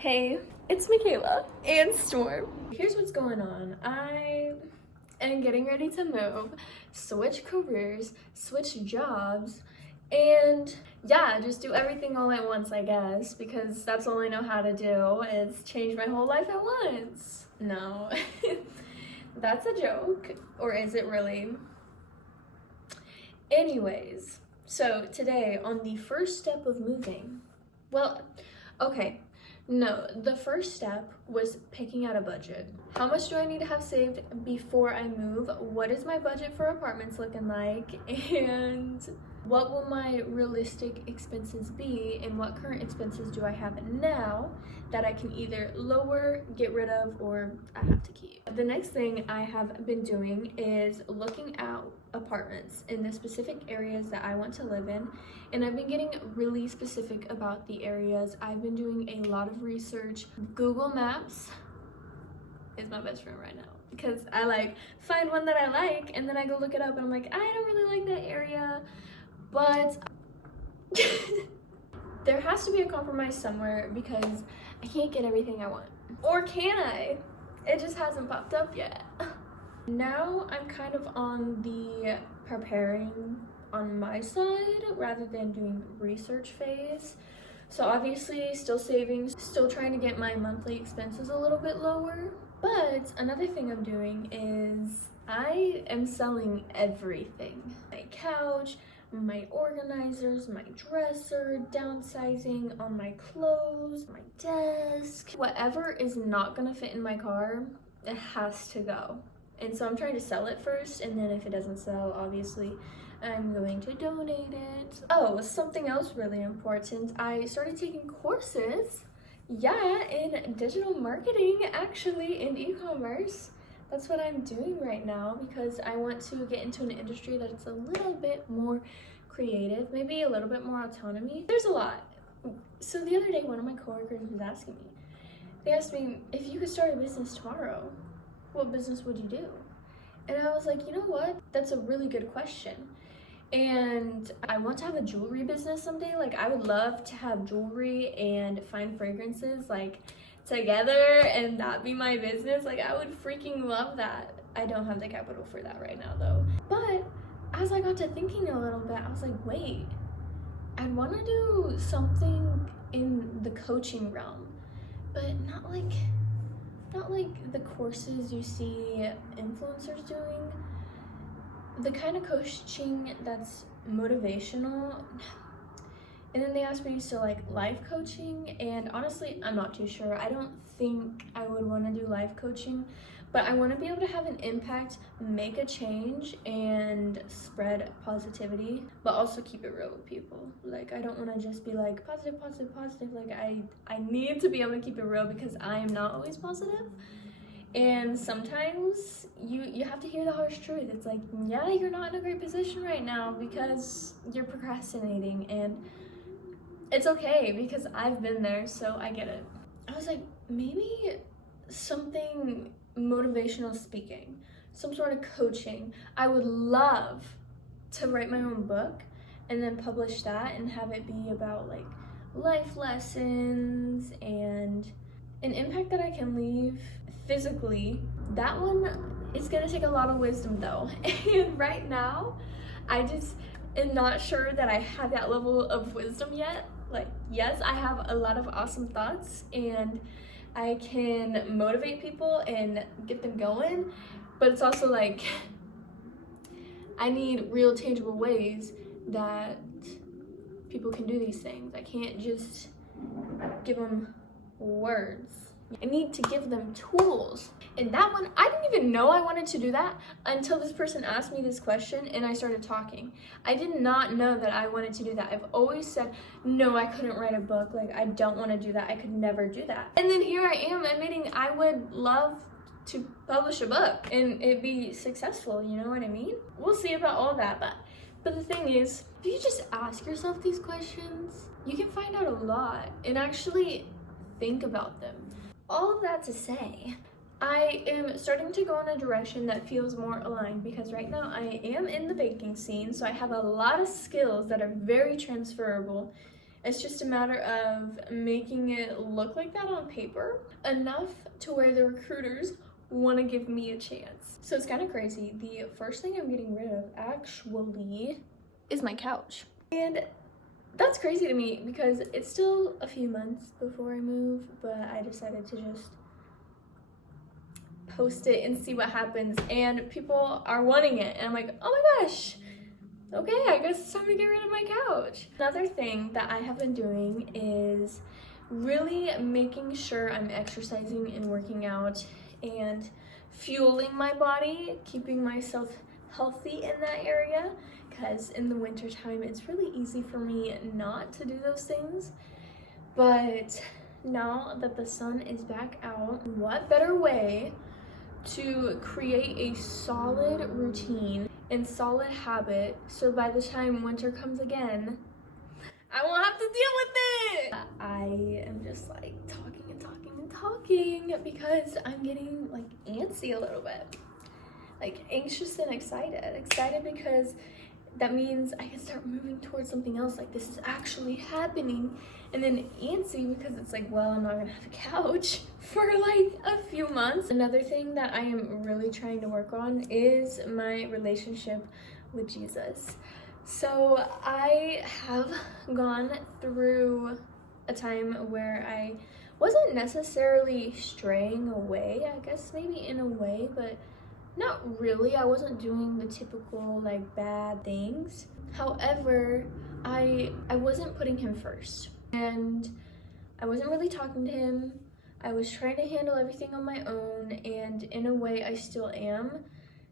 Hey, it's Michaela and Storm. Here's what's going on. I am getting ready to move, switch careers, switch jobs, and yeah, just do everything all at once, I guess, because that's all I know how to do is change my whole life at once. No, that's a joke, or is it really? Anyways, so today on the first step of moving, well, okay. No, the first step was picking out a budget. How much do I need to have saved before I move? What is my budget for apartments looking like? And what will my realistic expenses be? And what current expenses do I have now that I can either lower, get rid of, or I have to keep? The next thing I have been doing is looking at apartments in the specific areas that I want to live in, and I've been getting really specific about the areas. I've been doing a lot of research. Google Maps is my best friend right now because I like find one that I like and then I go look it up and I'm like, I don't really like that area, but there has to be a compromise somewhere because I can't get everything I want. Or can I? It just hasn't popped up yet. Now I'm kind of on the preparing on my side rather than doing research phase. So obviously still saving, still trying to get my monthly expenses a little bit lower. But another thing I'm doing is I am selling everything. My couch, my organizers, my dresser, downsizing on my clothes, my desk. Whatever is not gonna fit in my car, it has to go. And so I'm trying to sell it first, and then if it doesn't sell, obviously, I'm going to donate it. Oh, something else really important. I started taking courses, in digital marketing, actually, in e-commerce. That's what I'm doing right now because I want to get into an industry that's a little bit more creative, maybe a little bit more autonomy. There's a lot. So the other day, one of my coworkers was asking me, they asked me, if you could start a business tomorrow, what business would you do? And I was like, you know what? That's a really good question. And I want to have a jewelry business someday. Like, I would love to have jewelry and fine fragrances like together and that be my business. Like, I would freaking love that. I don't have the capital for that right now though. But as I got to thinking a little bit, I was like, wait, I want to do something in the coaching realm, but not like the courses you see influencers doing. The kind of coaching that's motivational. And then they asked me to like life coaching, and honestly, I'm not too sure. I don't think I would want to do life coaching, but I want to be able to have an impact, make a change, and spread positivity, but also keep it real with people. Like, I don't want to just be like positive. Like, I need to be able to keep it real because I am not always positive. And sometimes you have to hear the harsh truth. It's like, yeah, you're not in a great position right now because you're procrastinating, and it's okay because I've been there, so I get it. I was like, maybe something motivational speaking, some sort of coaching. I would love to write my own book and then publish that and have it be about like life lessons and an impact that I can leave physically. That one is gonna take a lot of wisdom though. And right now, I just am not sure that I have that level of wisdom yet. Like, yes, I have a lot of awesome thoughts and I can motivate people and get them going, but it's also like, I need real tangible ways that people can do these things. I can't just give them words. I need to give them tools. And that one, I didn't even know I wanted to do that until this person asked me this question and I started talking. I did not know that I wanted to do that. I've always said, no, I couldn't write a book. Like, I don't want to do that. I could never do that. And then here I am admitting I would love to publish a book and it be successful, you know what I mean? We'll see about all that, but the thing is, if you just ask yourself these questions, you can find out a lot and actually think about them. All of that to say, I am starting to go in a direction that feels more aligned because right now I am in the baking scene, so I have a lot of skills that are very transferable It's just a matter of making it look like that on paper enough to where the recruiters want to give me a chance. So it's kind of crazy. The first thing I'm getting rid of actually is my couch. And that's crazy to me because it's still a few months before I move, but I decided to just post it and see what happens. And people are wanting it. And I'm like, oh my gosh, okay, I guess it's time to get rid of my couch. Another thing that I have been doing is really making sure I'm exercising and working out and fueling my body, keeping myself healthy in that area, because in the winter time it's really easy for me not to do those things. But now that the sun is back out, what better way to create a solid routine and solid habit so by the time winter comes again, I won't have to deal with it. I am just like talking and talking and talking because I'm getting like antsy a little bit, like anxious and excited because that means I can start moving towards something else, like this is actually happening. And then antsy because it's like, well, I'm not gonna have a couch for like a few months. Another thing that I am really trying to work on is my relationship with Jesus. So I have gone through a time where I wasn't necessarily straying away, I guess maybe in a way, but not really. I wasn't doing the typical like bad things. However, I wasn't putting him first, and I wasn't really talking to him. I was trying to handle everything on my own, and in a way I still am.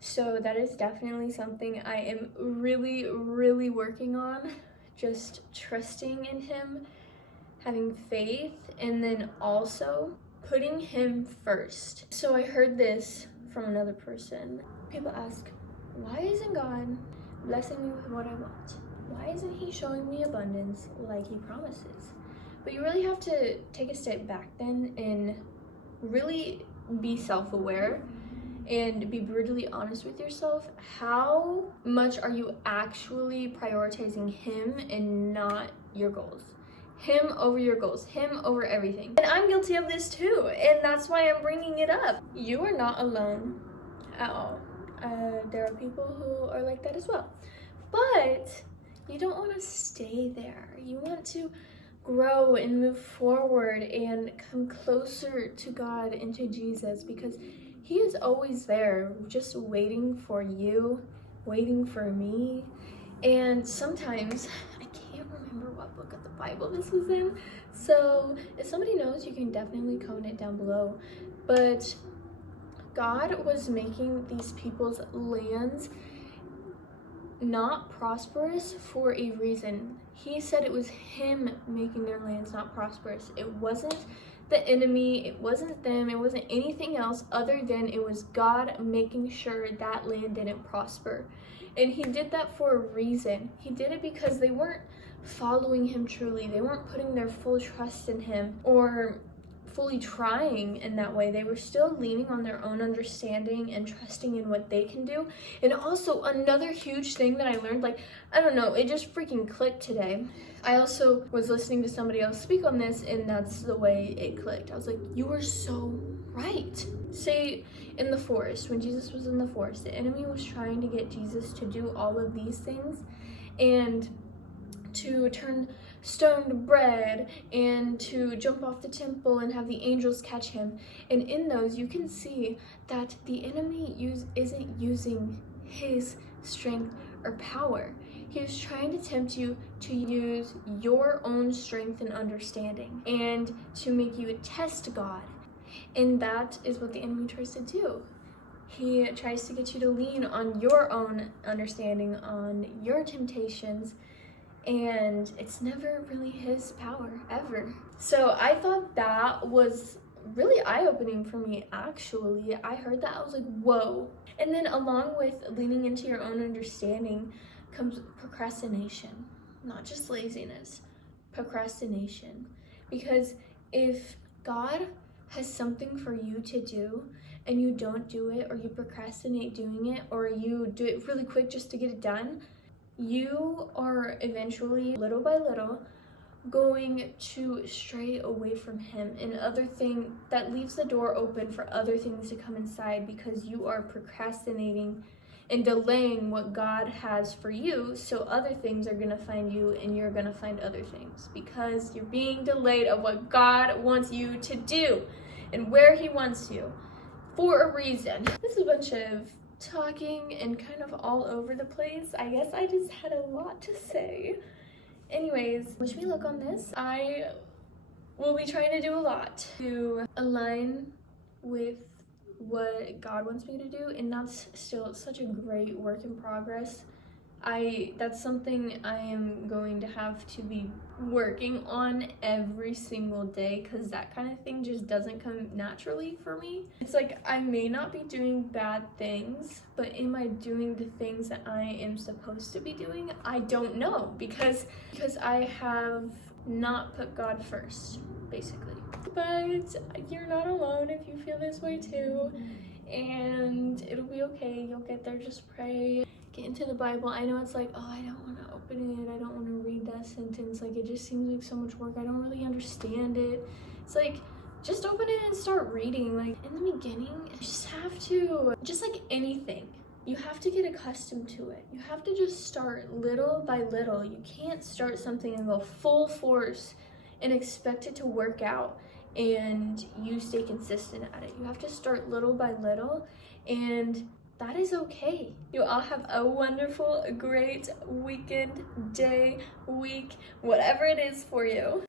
So that is definitely something I am really, really working on. Just trusting in him, having faith, and then also putting him first. So I heard this from another person. People ask, why isn't God blessing me with what I want? Why isn't he showing me abundance like he promises? But you really have to take a step back then and really be self-aware and be brutally honest with yourself. How much are you actually prioritizing him and not your goals? Him over your goals, him over everything. And I'm guilty of this too, and that's why I'm bringing it up. You are not alone at all. There are people who are like that as well. But you don't want to stay there. You want to grow and move forward and come closer to God and to Jesus, because he is always there, just waiting for you, waiting for me. And sometimes, I can't remember what book of the Bible this was in, so if somebody knows, you can definitely comment down below. But God was making these people's lands not prosperous for a reason. He said it was him making their lands not prosperous. It wasn't the enemy, it wasn't them, it wasn't anything else other than it was God making sure that land didn't prosper. And he did that for a reason. He did it because they weren't following him truly. They weren't putting their full trust in him or fully trying in that way. They were still leaning on their own understanding and trusting in what they can do. And also another huge thing that I learned, like, I don't know, it just freaking clicked today. I also was listening to somebody else speak on this, and that's the way it clicked. I was like, you were so right. Say in the forest, when Jesus was in the forest, the enemy was trying to get Jesus to do all of these things and to turn stone to bread and to jump off the temple and have the angels catch him. And in those, you can see that the enemy isn't using his strength or power. He is trying to tempt you to use your own strength and understanding and to make you test God. And that is what the enemy tries to do. He tries to get you to lean on your own understanding, on your temptations, and it's never really his power, ever. So I thought that was really eye-opening for me, actually. I heard that, I was like, whoa. And then along with leaning into your own understanding comes procrastination. Not just laziness, procrastination. Because if God has something for you to do and you don't do it, or you procrastinate doing it, or you do it really quick just to get it done, you are eventually, little by little, going to stray away from him, and other thing that leaves the door open for other things to come inside because you are procrastinating and delaying what God has for you, so other things are gonna find you and you're gonna find other things because you're being delayed of what God wants you to do and where he wants you for a reason. This is a bunch of talking and kind of all over the place. I guess I just had a lot to say. Anyways, wish me luck on this. I will be trying to do a lot to align with what God wants me to do, and that's still such a great work in progress. That's something I am going to have to be working on every single day because that kind of thing just doesn't come naturally for me. It's like I may not be doing bad things, but am I doing the things that I am supposed to be doing? I don't know because I have not put God first, basically. But you're not alone if you feel this way too, and it'll be okay. You'll get there. Just pray. Get into the Bible. I know it's like, oh, I don't want to open it. I don't want to read that sentence. Like, it just seems like so much work. I don't really understand it. It's like, just open it and start reading. Like, in the beginning, you just have to, just like anything, you have to get accustomed to it. You have to just start little by little. You can't start something and go full force and expect it to work out and you stay consistent at it. You have to start little by little, and that is okay. You all have a wonderful, great weekend, day, week, whatever it is for you.